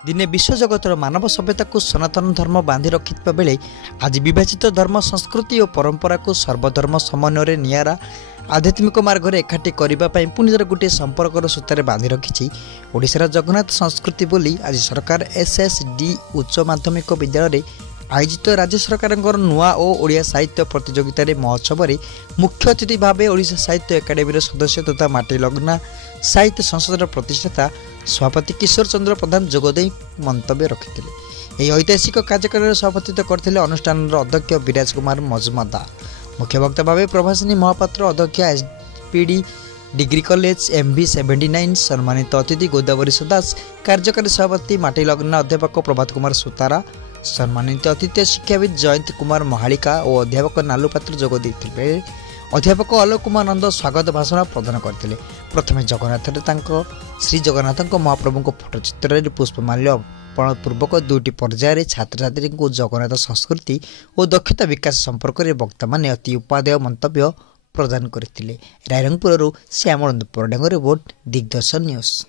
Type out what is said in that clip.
दिने विश्व जगतर मानव सभ्यता को सनातन धर्म बांधि रखिथिबा बेले आज विभाजित धर्म संस्कृति और परंपरा को सर्वधर्म समन्वय नियारा आध्यात्मिक मार्ग में एकाठी करने पुणिधर गोटे संपर्कर सूत्र बांधि रखी ओडिशार जगन्नाथ संस्कृति बोली आज सरकार एसएसडी उच्च माध्यमिक विद्यालय आयोजित राज्य सरकार नुआ और ओडिया साहित्य प्रतियोगिता महोत्सव में मुख्य अतिथि भाव ओडिशा साहित्य एकाडेमी सदस्य तथा माटी लग्ना साहित्य संसद प्रतिष्ठाता सभापति किशोर चंद्र प्रधान जोगदे मंतव्य रखिते। यह ऐतिहासिक कार्यक्रम सभापतित्व करते अनुष्ठान अध्यक्ष विराज कुमार मजुमदार, मुख्य वक्ता भाव प्रभासिनी महापात्र, अध्यक्ष एसपीडी डिग्री कॉलेज MB 79, सम्मानित अतिथि गोदावरी सुदास, कार्यकारी सभापति माटी लग्ना अध्यापक प्रभात कुमार सुतारा, सम्मानित अतिथि शिक्षाविद जयंत कुमार महालिका और अध्यापक नालू पात्र जोग देते। अध्यापक आलोक कुमार नंद स्वागत भाषण प्रदान करते। प्रथम जगन्नाथ श्री जगन्नाथ महाप्रभु फोटोचित्र पुष्पमाल्य अर्पण पूर्वक दुईटी पर्यायर छात्र छात्री को जगन्नाथ संस्कृति और दक्षता विकास संपर्क में वक्ता माने अति उपादेय मंतव्य प्रदान करते। रायरंगपुर श्यामल परडेंग रिपोर्ट, दिग्दर्शन न्यूज।